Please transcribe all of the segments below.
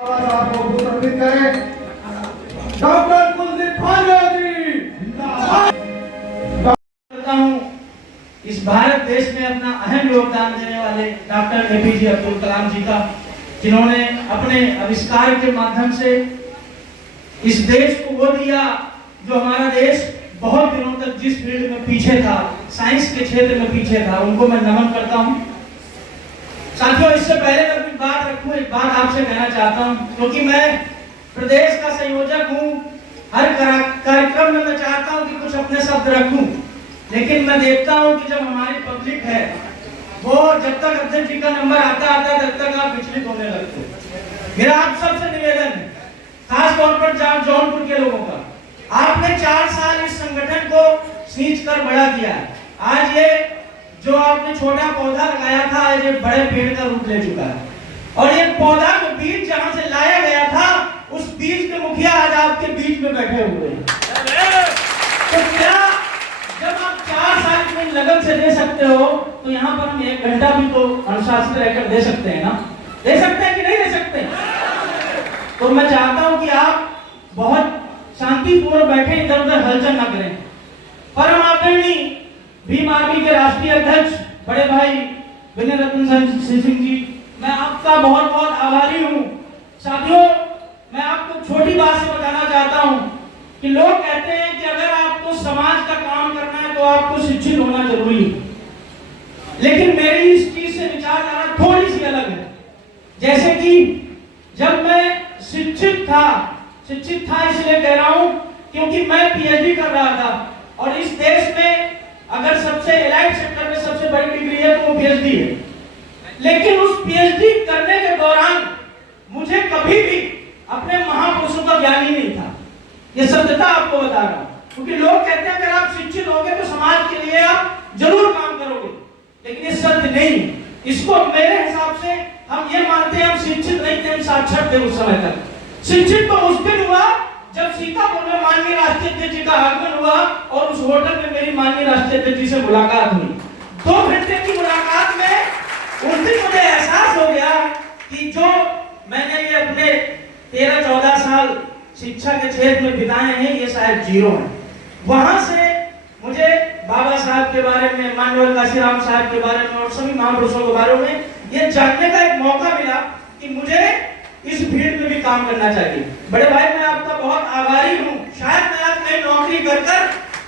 साहब को पुरस्कृत करें। डॉक्टर कुलदीप भाटिया जी करता हूं इस भारत देश में अपना अहम योगदान देने वाले डॉक्टर एपीजे अब्दुल कलाम जी का, जिन्होंने अपने आविष्कार के माध्यम से इस देश को वो दिया जो हमारा देश बहुत दिनों तक जिस फील्ड में पीछे था, साइंस के क्षेत्र में पीछे था, उनको मैं नमन करता हूं। साथियों, इससे पहले मैं कुछ बात रखूं, एक बात आपसे कहना चाहता हूं, क्योंकि मैं प्रदेश का संयोजक हूं। हर कार्यक्रम में मैं चाहता हूं कि कुछ अपने शब्द रखूं, लेकिन मैं देखता हूं कि जब हमारी पब्लिक है वो जब तक अध्यक्ष जी का नंबर आता है तब तक आप विचलित होने लगते हो। मेरा आप सबसे निवेदन है, खास तौर पर जौनपुर के लोगों का, आपने 4 साल इस संगठन को सींच कर बड़ा किया है। आज ये जो आपने छोटा पौधा लगाया था, ये बड़े पेड़ का रूप ले चुका है, और ये पौधा जो बीज जहां से लाया गया था, उस बीज के मुखिया आज आपके बीच में बैठे हुए हैं। तो क्या जब आप 4 साल की लगन से दे सकते हो, तो यहाँ पर हम 1 घंटा भी तो अनुशासित रहकर दे सकते हैं ना? दे सकते हैं कि नहीं दे सकते? तो मैं चाहता हूं कि आप बहुत शांतिपूर्वक बैठे, इधर उधर हलचल न करें। परम आदरणीय भीम आर्मी के राष्ट्रीय अध्यक्ष बड़े भाई विनय रतन सिंह जी, मैं आपका बहुत बहुत आभारी हूं। साथियों, मैं आपको छोटी बात से बताना चाहता हूं कि लोग कहते हैं कि अगर आपको समाज का काम करना है तो आपको शिक्षित होना जरूरी है, लेकिन मेरी इस चीज से विचारधारा थोड़ी सी अलग है। जैसे कि जब मैं शिक्षित था इसलिए कह रहा हूं क्योंकि मैं पीएचडी कर रहा था, और इस देश में अगर सबसे एलाइड सेक्टर में सबसे बड़ी डिग्री है तो वो पीएचडी है। लेकिन उस पीएचडी करने के दौरान मुझे कभी भी अपने महापुरुषों का ज्ञान ही नहीं था। ये सत्यता आपको बता रहा हूं, क्योंकि लोग कहते हैं अगर आप शिक्षित होगे तो समाज के लिए आप जरूर काम करोगे, लेकिन ये सत्य नहीं। इसको मेरे हिसाब से हम ये मानते हैं, हम शिक्षित नहीं थे, हम साक्षर थे उस समय तक। शिक्षित तो उस दिन हुआ जब सीतापुर में माननीय राष्ट्रीय अध्यक्ष जी का आगमन हुआ और उस होटल में मेरी माननीय राष्ट्रीय अध्यक्ष जी से मुलाकात हुई। 2 घंटे की मुलाकात में उस दिन मुझे एहसास हो गया कि जो मैंने ये अपने 13-14 साल शिक्षा के क्षेत्र में बिताए हैं, ये शायद जीरो है। वहां से मुझे बाबा साहब के बारे में, माननीय काशीराम साहब के बारे में और सभी महापुरुषों के बारे में ये जानने का एक मौका मिला कि मुझे इस फील्ड में भी काम करना चाहिए। बड़े भाई, मैं आपका बहुत आभारी हूँ। शायद मैं आज कहीं नौकरी कर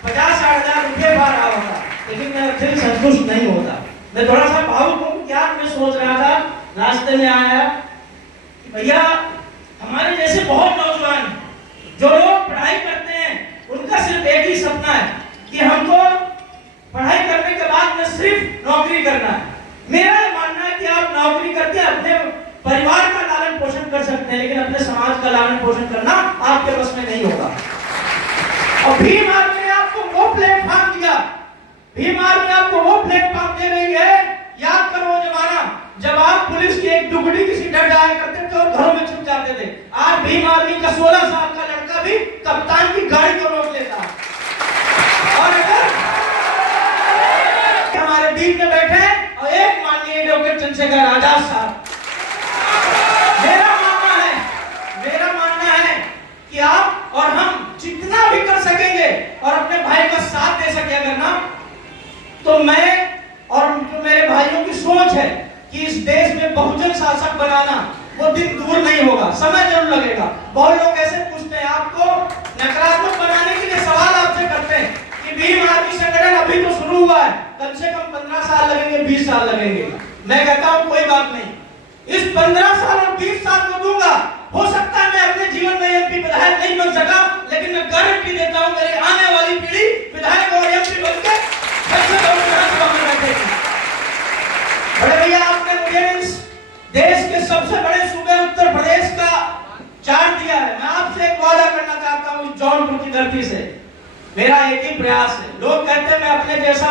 50-60 हजार रुपये पा रहा होता, लेकिन मैं फिर संतुष्ट नहीं होता। मैं थोड़ा सा भावुक हूँ। क्या मैं सोच रहा था, रास्ते में आया कि भैया हमारे जैसे बहुत नौजवान हैं, जो लोग पढ़ाई करते हैं, उनका सिर्फ एक ही सपना है कि हमको पढ़ाई करने के बाद में सिर्फ नौकरी करना है। मेरा मानना है कि आप नौकरी करके अपने परिवार का लालन पोषण कर सकते हैं, लेकिन अपने समाज का लालन पोषण करना आपके बस में नहीं होगा। और भीम आर्मी ने आपको वो प्लेटफॉर्म दिया, भीम आर्मी आपको वो प्लेटफॉर्म दे रही है। याद करो वो जमाना जब आप पुलिस की एक टुकड़ी किसी डर जाया करते थे और घरों में छुप जाते थे। आज भीम आर्मी का 16 साल का लड़का भी कप्तान की गाड़ी को रोक लेता है। और अगर हमारे बीच में बैठे और एक माननीय डॉक्टर चंद्रशेखर आजाद साहब, मेरा मानना है कि आप और हम जितना भी कर सकेंगे और अपने भाई का साथ दे सके अगर ना, तो मैं और जो मेरे भाइयों की सोच है कि इस देश में बहुजन शासक बनाना वो दिन दूर नहीं होगा, समय जरूर लगेगा। बहुत लोग ऐसे पूछते हैं, आपको नकारात्मक बनाने के लिए सवाल आपसे करते हैं कि भीम आर्मी संगठन अभी तो शुरू हुआ है, कम से कम 15 साल लगेंगे, 20 साल लगेंगे। मैं कहता हूं कोई बात नहीं, इस 15 साल और 20 साल को दूंगा। हो सकता है मैं अपने जीवन में एमपी विधायक नहीं बन सका, लेकिन मैं गारंटी देता हूं मेरी आने वाली पीढ़ी विधायक और एमपी बनकर बैठेगी। बड़े भैया, आपने मुझे इस देश के सबसे बड़े सूबे उत्तर प्रदेश का चार्ज दिया है। मैं आपसे एक वादा करना चाहता हूं, इस जौनपुर की धरती से मेरा एक ही प्रयास है। लोग कहते हैं मैं अपने जैसा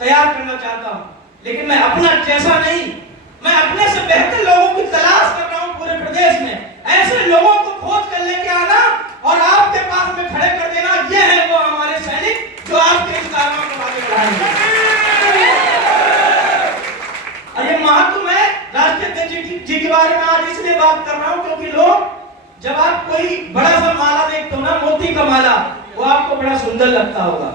तैयार करना चाहता हूं, लेकिन मैं अपना जैसा नहीं, मैं अपने से बेहतर लोगों की तलाश कर रहा हूं पूरे प्रदेश में। ऐसे लोगों को खोज कर लेके आना और आपके पास में खड़े कर देना, ये है वो हमारे सैनिक जो आपके इस कारनामे को आगे बढ़ाएंगे। और ये महत्व मैं राष्ट्रीय अध्यक्ष जी के बारे में आज इसलिए बात कर रहा हूं क्योंकि लोग जब आप कोई बड़ा सा माला देखते हो ना, मोती का माला, वो आपको बड़ा सुंदर लगता होगा,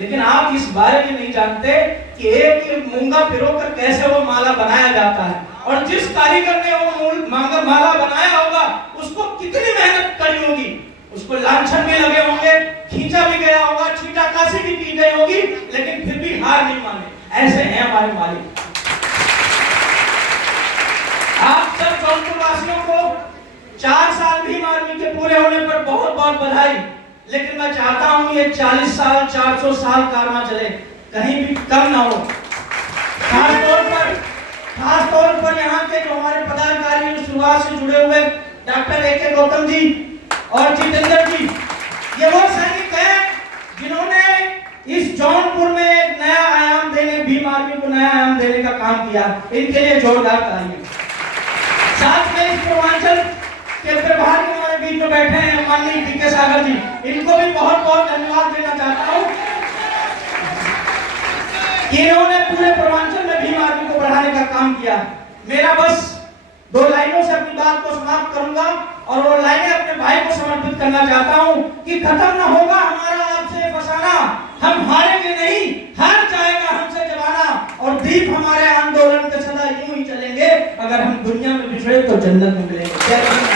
लेकिन आप इस बारे में नहीं जानते कि एक मूंगा पिरोकर कैसे वो माला बनाया जाता है, और जिस कारीगर ने वो माला बनाया होगा उसको कितनी मेहनत करी होगी, उसको लांछन भी लगे होंगे, खींचा भी गया होगा, छींटाकाशी भी की गई होगी, लेकिन फिर भी हार नहीं माने। ऐसे हैं हमारे मालिक। आप सब जौनपुर वासियों को 4 साल भीम आर्मी के पूरे होने पर बहुत बहुत बधाई, लेकिन मैं चाहता हूं ये 40 साल 400 साल कारवां चले, कहीं भी कम ना हो। खास तौर पर यहाँ के जो हमारे पदाधिकारी शुरुआत से जुड़े हुए डॉक्टर AK गौतम जी और जितेंद्र जी, ये वो सैनिक हैं जिन्होंने इस जौनपुर में एक नया आयाम देने, भीम आर्मी को नया आयाम देने का काम किया। इनके लिए जोरदार तालियां। साथ में इस पूर्वांचल के प्रभारी हमारे बीच में बैठे हैं माननीय PK सागर जी, इनको भी बहुत बहुत धन्यवाद देना चाहता हूँ। इन्होंने पूरे पूर्वांचल में भीम आर्मी को बढ़ाने का काम किया। मेरा बस 2 लाइनों से अपनी बात को समाप्त करूंगा, और वो लाइनें अपने भाई को समर्पित करना चाहता हूं कि खत्म न होगा हमारा आपसे फसाना, हम हारेंगे नहीं, हार जाएगा हमसे जमाना, और दीप हमारे आंदोलन के सदा यूं ही चलेंगे, अगर हम दुनिया में बिछड़े तो जन्नत में मिलेंगे।